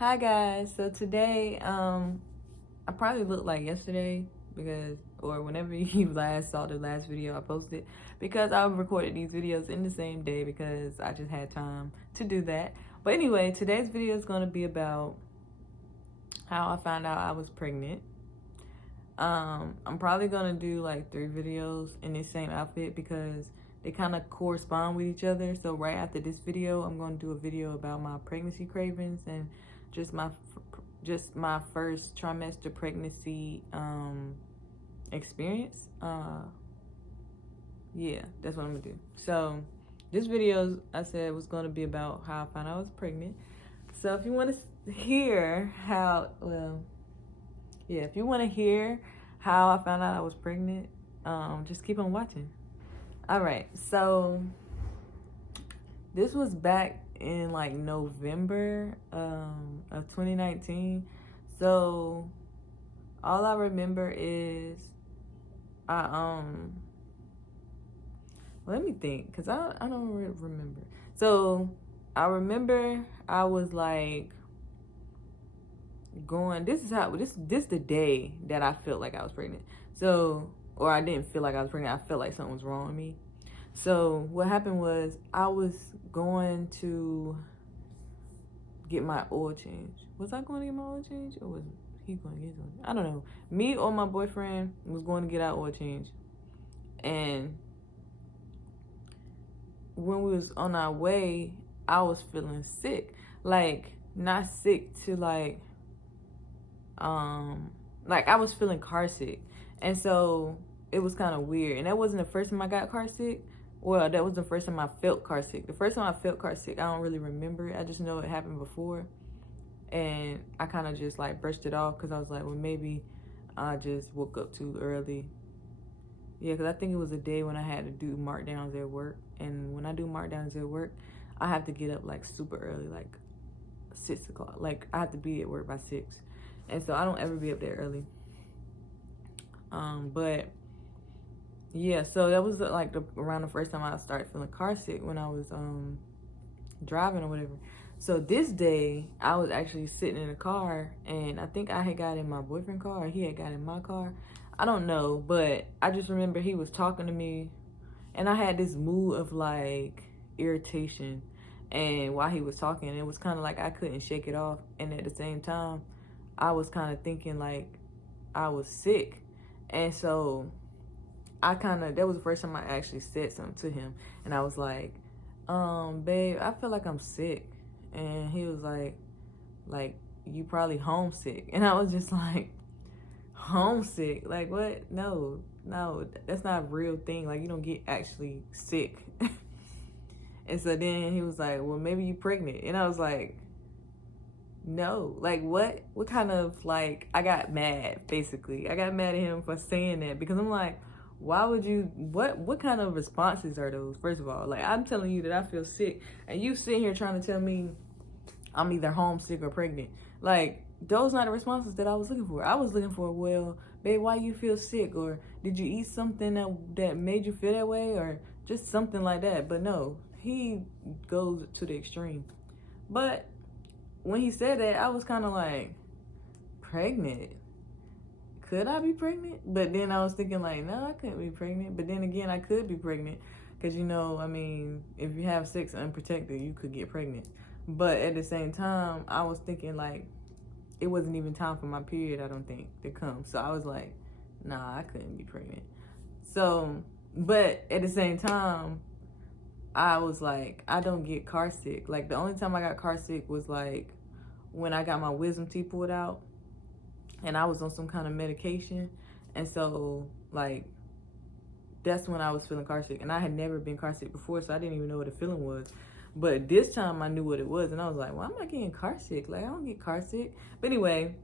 Hi guys. So today, I probably look like yesterday or whenever you last saw the last video I posted, because I recorded these videos in the same day because I just had time to do that. But anyway, today's video is going to be about how I found out I was pregnant. I'm probably going to do like 3 videos in this same outfit because they kind of correspond with each other. So right after this video, I'm going to do a video about my pregnancy cravings and just my first trimester pregnancy experience. Yeah, that's what I'm gonna do. So this video, I said, was going to be about how I found out I was pregnant. So if you want to hear if you want to hear how I found out I was pregnant, just keep on watching. All right, so this was back in like November of 2019. So all I remember is let me think, because I don't remember. So I remember I was like going, this the day that I felt like I was pregnant. So, or I didn't feel like I was pregnant, I felt like something was wrong with me. So what happened was I was going to get my oil change. Was I going to get my oil change, or was he going to get something? I don't know. Me or my boyfriend was going to get our oil change. And when we was on our way, I was feeling sick. Like, not sick to like I was feeling car sick. And so it was kind of weird. And that wasn't the first time I got car sick. Well, that was the first time I felt car sick. The first time I felt car sick, I don't really remember it. I just know it happened before. And I kind of just like brushed it off because I was like, well, maybe I just woke up too early. Yeah, because I think it was a day when I had to do markdowns at work. And when I do markdowns at work, I have to get up like super early, like 6 o'clock. Like, I have to be at work by 6. And so I don't ever be up there early. But yeah, so that was like around the first time I started feeling car sick, when I was driving or whatever. So this day I was actually sitting in a car, and I think I had got in my boyfriend's car, or he had got in my car. I don't know, but I just remember he was talking to me, and I had this mood of like irritation. And while he was talking, it was kind of like I couldn't shake it off. And at the same time, I was kind of thinking like I was sick. And so that was the first time I actually said something to him. And I was like, babe, I feel like I'm sick. And he was like, you probably homesick. And I was just like, homesick? Like, what? No, that's not a real thing. Like, you don't get actually sick. And so then he was like, well, maybe you pregnant. And I was like, no. Like, what kind of, like, I got mad, basically. I got mad at him for saying that, because I'm like, why would you, what kind of responses are those? First of all, like, I'm telling you that I feel sick, and you sitting here trying to tell me I'm either homesick or pregnant. Like, those not the responses that I was looking for. I was looking for, well, babe, why you feel sick? Or did you eat something that made you feel that way? Or just something like that. But no, he goes to the extreme. But when he said that, I was kind of like, pregnant? Could I be pregnant? But then I was thinking like, no, I couldn't be pregnant. But then again, I could be pregnant. Because, you know, I mean, if you have sex unprotected, you could get pregnant. But at the same time, I was thinking like, it wasn't even time for my period, I don't think, to come. So I was like, nah, I couldn't be pregnant. So, but at the same time, I was like, I don't get car sick. Like, the only time I got car sick was like when I got my wisdom teeth pulled out, and I was on some kind of medication. And so like, that's when I was feeling car sick. And I had never been car sick before, so I didn't even know what the feeling was. But this time I knew what it was, and I was like, why am I getting car sick? Like, I don't get car sick. But anyway,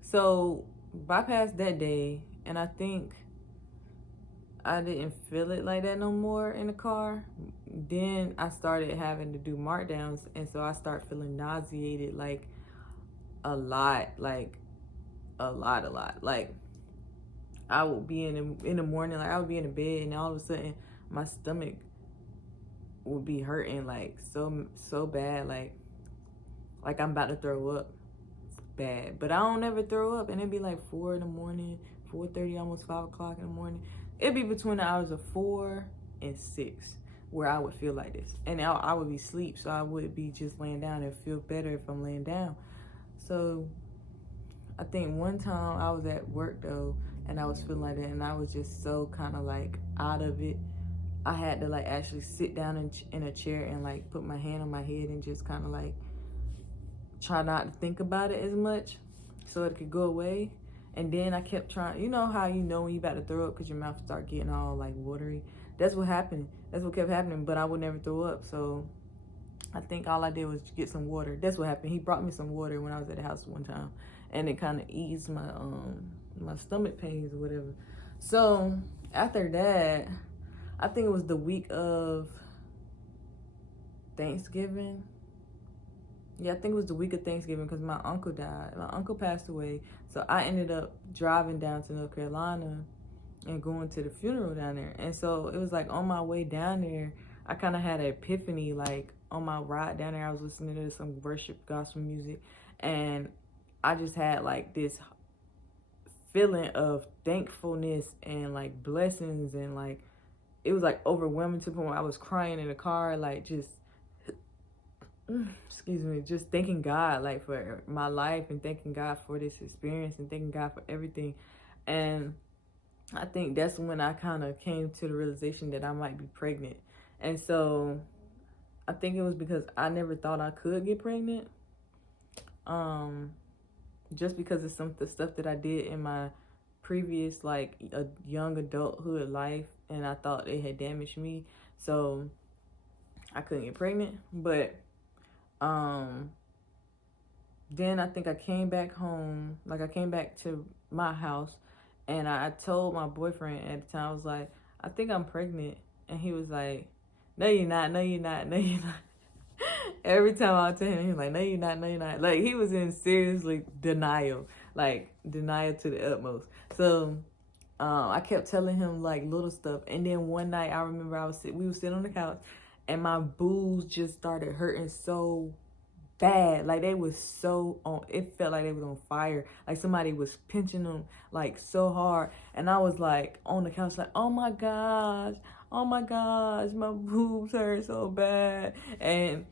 so bypassed that day, and I think I didn't feel it like that no more in the car. Then I started having to do markdowns, and so I started feeling nauseated, like a lot. Like I would be in the morning, like I would be in the bed, and all of a sudden my stomach would be hurting like so bad, like I'm about to throw up. bad. But I don't ever throw up, and it'd be like 4 in the morning, 4:30, almost 5 o'clock in the morning. It'd be between the hours of 4 and 6 where I would feel like this. And I would be asleep, so I would be just laying down and feel better if I'm laying down. So I think one time I was at work though, and I was feeling like that, and I was just so kind of like out of it. I had to like actually sit down in a chair and like put my hand on my head and just kind of like try not to think about it as much so it could go away. And then I kept trying, you know how you know when you about to throw up because your mouth start getting all like watery. That's what happened. That's what kept happening, but I would never throw up. So I think all I did was get some water. That's what happened. He brought me some water when I was at the house one time, and it kind of eased my my stomach pains or whatever. So after that, I think it was the week of Thanksgiving. Yeah, I think it was the week of Thanksgiving because my uncle died. My uncle passed away. So I ended up driving down to North Carolina and going to the funeral down there. And so it was like on my way down there, I kind of had an epiphany. Like on my ride down there, I was listening to some worship gospel music. And I just had like this feeling of thankfulness and like blessings, and like it was like overwhelming to the point where I was crying in the car, like just excuse me, just thanking God like for my life and thanking God for this experience and thanking God for everything. And I think that's when I kind of came to the realization that I might be pregnant. And so I think it was because I never thought I could get pregnant. Just because of some of the stuff that I did in my previous like a young adulthood life, and I thought it had damaged me, so I couldn't get pregnant. But then I think I came back home, like I came back to my house, and I told my boyfriend at the time, I was like, I think I'm pregnant. And he was like, no you're not, no you're not, no you're not. Every time I would tell him, he was like, no you're not, no you're not. Like he was in seriously denial, like denial to the utmost. So I kept telling him like little stuff. And then one night I remember we were sitting on the couch, and my boobs just started hurting so bad. Like they was so on, it felt like they was on fire. Like somebody was pinching them like so hard. And I was like on the couch like, oh my gosh, my boobs hurt so bad. And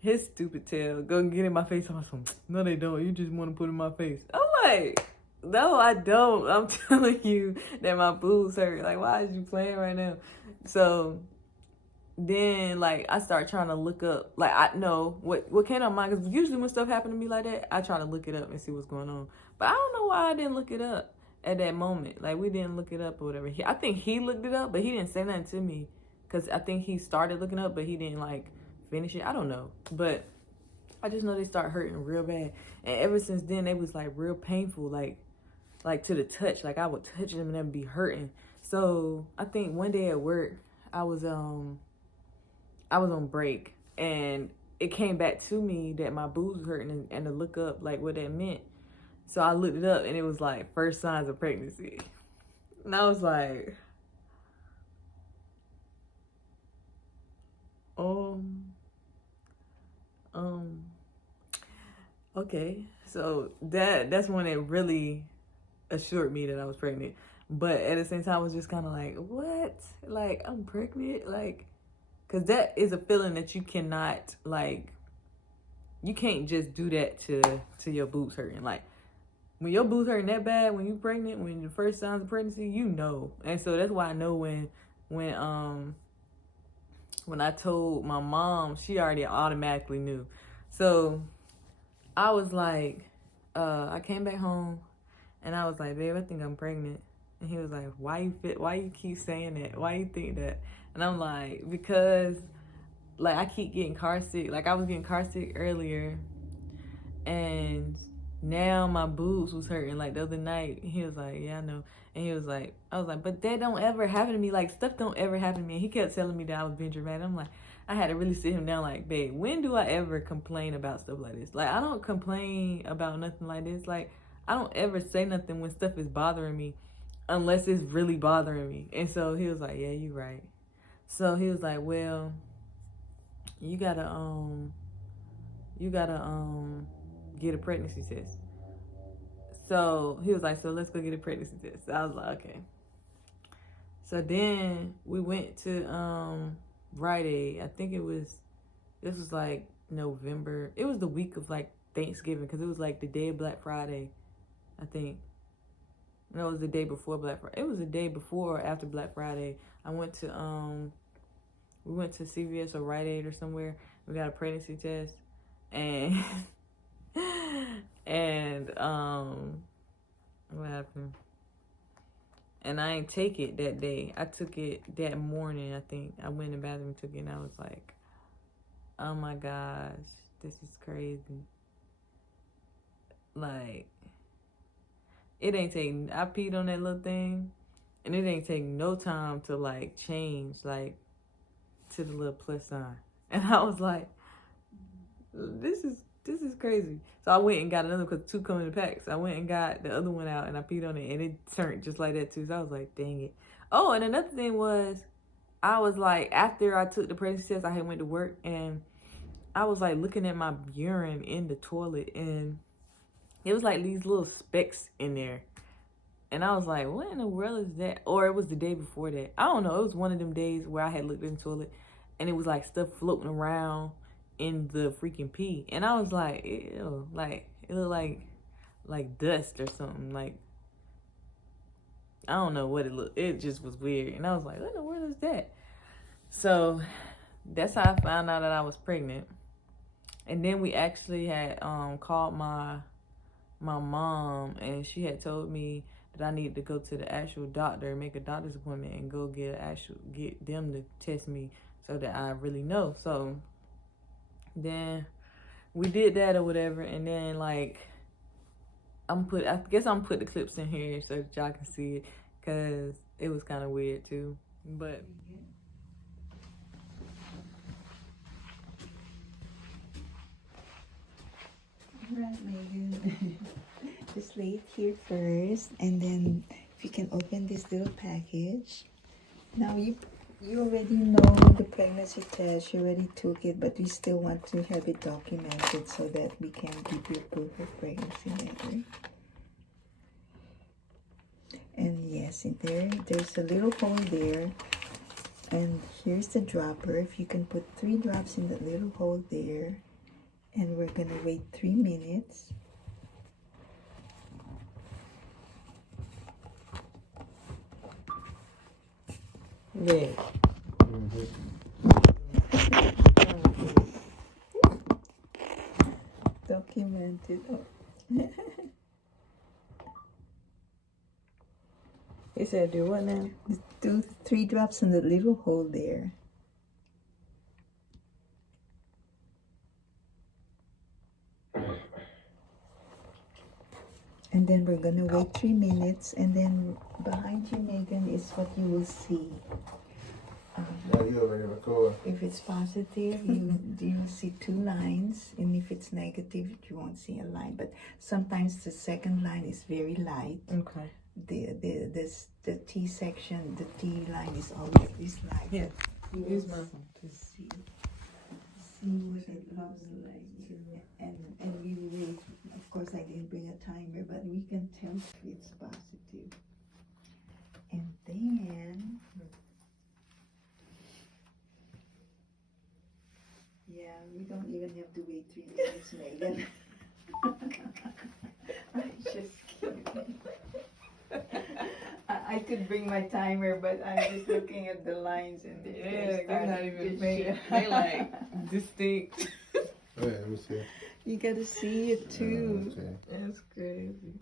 his stupid tail go get in my face. I'm like, no they don't, you just want to put in my face. I'm like, no I don't, I'm telling you that my boobs hurt. Like why is you playing right now? So then like I start trying to look up, like I know what came to mind, because usually when stuff happen to me like that, I try to look it up and see what's going on. But I don't know why I didn't look it up at that moment. Like we didn't look it up or whatever. I think he looked it up, but he didn't say nothing to me, because I think he started looking up but he didn't like finish it. I don't know, but I just know they start hurting real bad. And ever since then they was like real painful, like to the touch. Like I would touch them and they'd be hurting. So I think one day at work I was on break, and it came back to me that my boobs were hurting, and to look up like what that meant. So I looked it up, and it was like first signs of pregnancy. And I was like, okay. So that's when it really assured me that I was pregnant. But at the same time, I was just kind of like, what? Like, I'm pregnant? Like, because that is a feeling that you cannot, like, you can't just do that to your boobs hurting. Like, when your boobs hurting that bad, when you're pregnant, when the first signs of pregnancy, you know. And so that's why I know when I told my mom, she already automatically knew. So I was like, I came back home, and I was like, babe, I think I'm pregnant. And he was like, why you keep saying that? Why you think that? And I'm like, because like I keep getting car sick. Like I was getting car sick earlier, and now my boobs was hurting. Like the other night, he was like, yeah, I know. And he was like, I was like, but that don't ever happen to me. Like stuff don't ever happen to me. And he kept telling me that I was being dramatic. I'm like, I had to really sit him down like, babe, when do I ever complain about stuff like this? Like I don't complain about nothing like this. Like I don't ever say nothing when stuff is bothering me, unless it's really bothering me. And so he was like, yeah, you're right. So he was like, well, you gotta get a pregnancy test. So he was like, so let's go get a pregnancy test. So I was like, okay. So then we went to Rite Aid. I think this was like November. It was the week of like Thanksgiving, because it was like the day of Black Friday, I think. No, it was the day before Black Friday. It was the day before or after Black Friday. We went to CVS or Rite Aid or somewhere. We got a pregnancy test, and and what happened? And I ain't take it that day. I took it that morning, I think. I went in the bathroom and took it, and I was like, oh my gosh, this is crazy. Like, it ain't taking, I peed on that little thing, and it ain't taking no time to, like, change, like, to the little plus sign. And I was like, this is crazy. So I went and got another, because 2 come in the pack. So I went and got the other one out, and I peed on it, and it turned just like that too. So I was like, dang it. Oh, and another thing was, I was like, after I took the pregnancy test, I had went to work, and I was like looking at my urine in the toilet, and it was like these little specks in there. And I was like, what in the world is that? Or it was the day before that. I don't know. It was one of them days where I had looked in the toilet, and it was like stuff floating around in the freaking pee. And I was like, ew. Like, it looked like dust or something. Like, I don't know what it looked. It just was weird. And I was like, what in the world is that? So that's how I found out that I was pregnant. And then we actually had called my mom, and she had told me that I needed to go to the actual doctor, make a doctor's appointment, and go get them to test me so that I really know. So then we did that or whatever, and then like I guess I'm put the clips in here so that y'all can see it, because it was kind of weird too. But Right, Megan. Just lay it here first, and then if you can open this little package. Now you already know the pregnancy test, you already took it, but we still want to have it documented so that we can give you proof of pregnancy later. And yes, in there's a little hole there, and here's the dropper. If you can put 3 drops in that little hole there, and we're gonna wait 3 minutes. yeah. Documented. Oh. He said, do what now? Do 3 drops in the little hole there. And then we're gonna wait 3 minutes, and then behind you, Megan, is what you will see. Now you already record. If it's positive, you'll see 2 lines, and if it's negative, you won't see a line. But sometimes the second line is very light. Okay. The T section, the T line is always this light. Yeah. Use my phone to see what it looks like. And we will, of course I didn't bring a timer, but we can tell if it's positive. And then, yeah, we don't even have to wait 3 minutes, Megan. I'm just kidding. I could bring my timer, but I'm just looking at the lines, and they're not even made. They like distinct. Wait, let me see. You gotta see it too. Okay. That's crazy.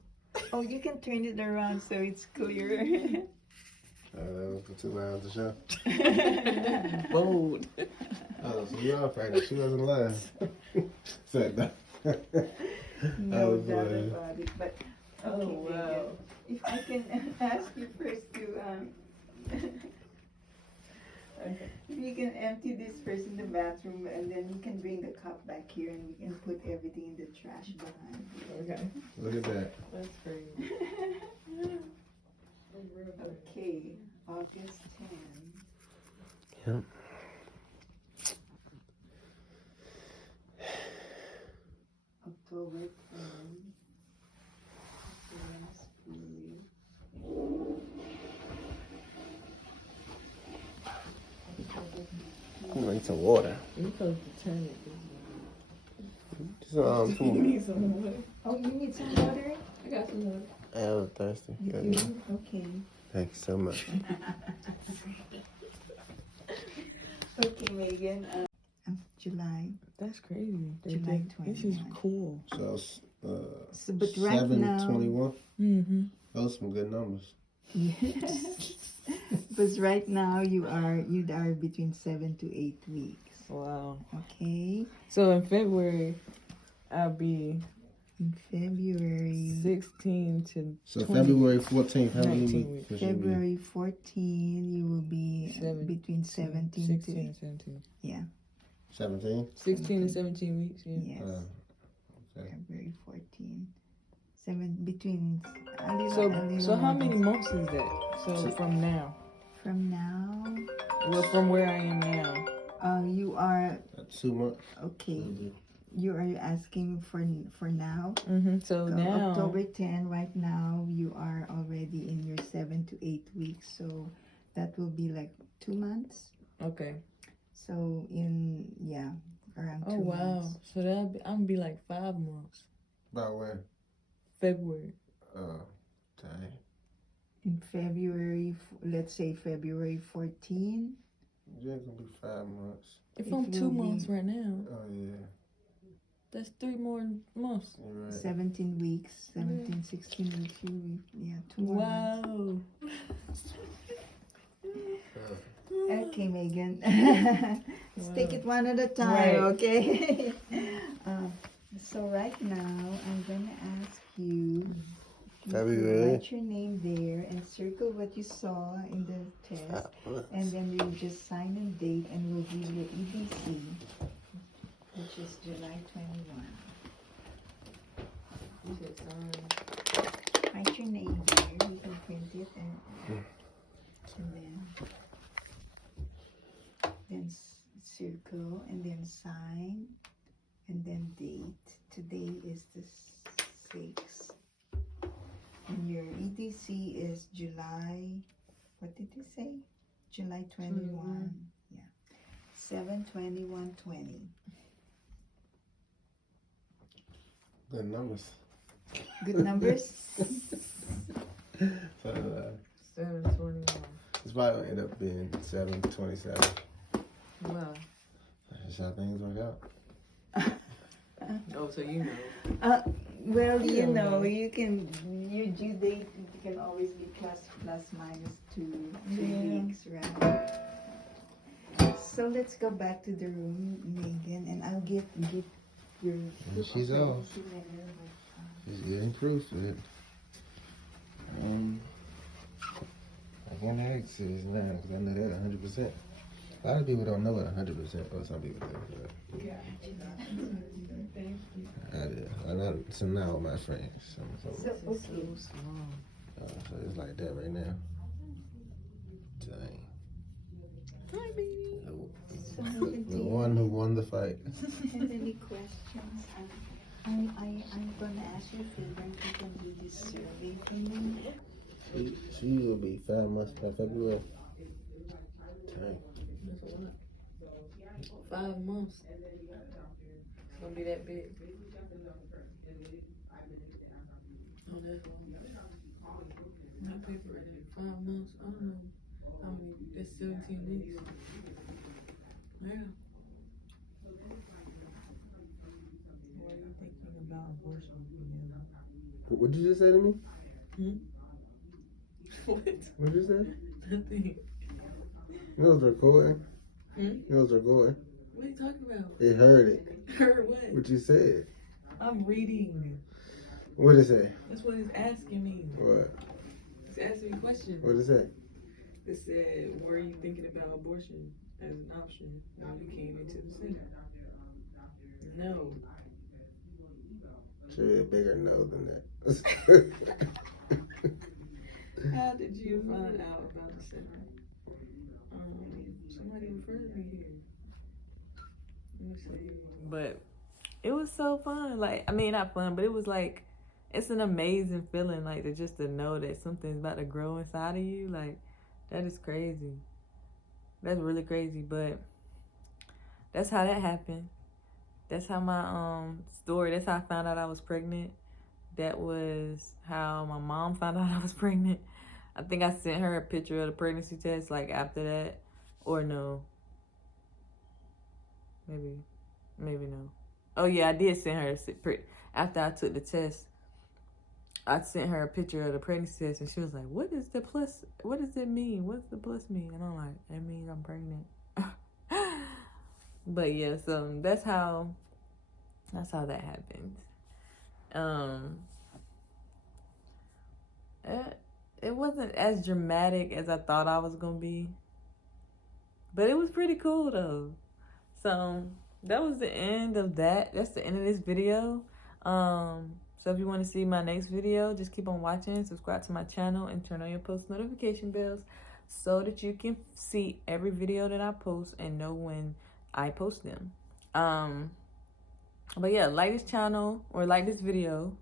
Oh, you can turn it around so it's clearer. That was the 2 lines of show. Bold. Oh, so you are pregnant. She wasn't lying. Said that. No was doubt lying. about it. But Oh, okay, wow. Megan, if I can ask you first to Okay. if you can empty this first in the bathroom, and then you can bring the cup back here, and we can put everything in the trash behind. Okay. Look at that. That's crazy. Okay, August 10. Yep. October 10. turn it. Just, come on. need some water. Oh, you need some water? I got some water. I'm thirsty. You Good. do? Okay. Thank you so much. Okay, Megan. July. That's crazy. July This is 21. cool. So, So, but right now, 721. Mm-hmm. Those some good numbers. yes. But right now you are between 7 to 8 weeks. Wow. Okay. So in February, I'll be In February, 16 to So 20. February 14th, how many 19 weeks? February 14, you will be between 17 16 to and 17. yeah. 17? 16 and 17 weeks, yeah. Yes. Okay. February 14. Between a little, So how more many than- months is that? So from now? from now? Well, from where I am now. You are 2 months. okay. You are asking for now. Mm-hmm. So now, October 10, right now, you are already in your 7 to 8 weeks. So that will be like 2 months. okay. So around 2 Oh wow. months. So I'm gonna be like 5 months. About when? February. Dang. In February, let's say February 14. Yeah, it's gonna be 5 months. If It I'm 2 will months be- right now, Oh, yeah. that's 3 more months. You're right. 17 weeks, 17, 16 weeks, 2 more months. Wow. Okay, Megan. Let's take it one at a time, Right. okay? So right now, I'm gonna ask you if you February. write your name there and circle what you saw in the test, and then we'll just sign and date, and we'll give you EDC, which is July 21. Write your name there. You can print it and then circle and then sign and then date. Today is the 6th. And your EDC is July, what did you say? July 21. Yeah. 7/21/20. Good numbers. Good numbers? So, 721. it's probably gonna end up being 727. Wow. That's how things work out. Oh, so you know. Well, You you don't know, know. your due date can always be plus minus 2 Yeah. weeks, right? So let's go back to the room, Megan, and I'll get your She's off. She's getting proof of it. I can't ask this now because I know that 100%. A lot of people don't know it 100%, or some people do. But I do. I'm not, so now with my friends. So it's like that right now. Dang. Hi, baby. The one who won the fight. Have any questions? I'm gonna ask you a favor if you can do this survey for me. She will be 5 months by February. Dang. That's a lot. 5 months. It's gonna be that big. Oh, that's long. My paper right here. 5 months. I don't know how many. That's 17 weeks. Yeah. Why are you thinking about abortion? What did you just say to me? What? What did you say? Nothing. You know it's recording. Hmm? You know it's recording. What are you talking about? They heard it. Heard what? What you said. I'm reading. What did it say? That's what it's asking me. What? It's asking me questions. What did it say? It said, were you thinking about abortion as an option when you came into the scene? No. Should be a bigger no than that. How did you find out about the center? Somebody referred me here. Let me see. But it was so fun. Like, I mean, not fun, but it was like, it's an amazing feeling, like, to know that something's about to grow inside of you. Like, that is crazy. That's really crazy, but that's how that happened. that's how my story, that's how I found out I was pregnant. That was how my mom found out I was pregnant. I think I sent her a picture of the pregnancy test like after that. Or no. Maybe no. Oh yeah, I did send her after I took the test. I sent her a picture of the pregnancy test, and she was like, "What is the plus? What does it mean? What's the plus mean?" And I'm like, "It means I'm pregnant." But yeah, so that's how that happened. It wasn't as dramatic as I thought I was gonna be, but it was pretty cool though. So that was the end of that. That's the end of this video. So if you want to see my next video, just keep on watching, subscribe to my channel, and turn on your post notification bells so that you can see every video that I post and know when I post them. But yeah, like this channel or like this video,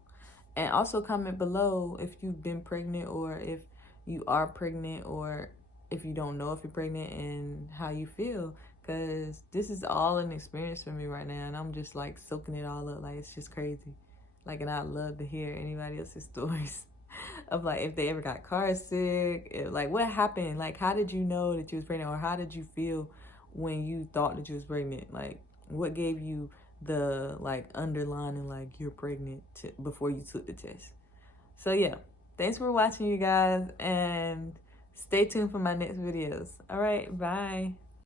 and also comment below if you've been pregnant or if you are pregnant or if you don't know if you're pregnant and how you feel. Because this is all an experience for me right now, and I'm just like soaking it all up. Like, it's just crazy. Like, and I'd love to hear anybody else's stories of like if they ever got car sick, like what happened, like how did you know that you was pregnant, or how did you feel when you thought that you was pregnant? Like, what gave you the like underlining like you're pregnant before you took the test? So yeah, thanks for watching, you guys, and stay tuned for my next videos. All right, bye.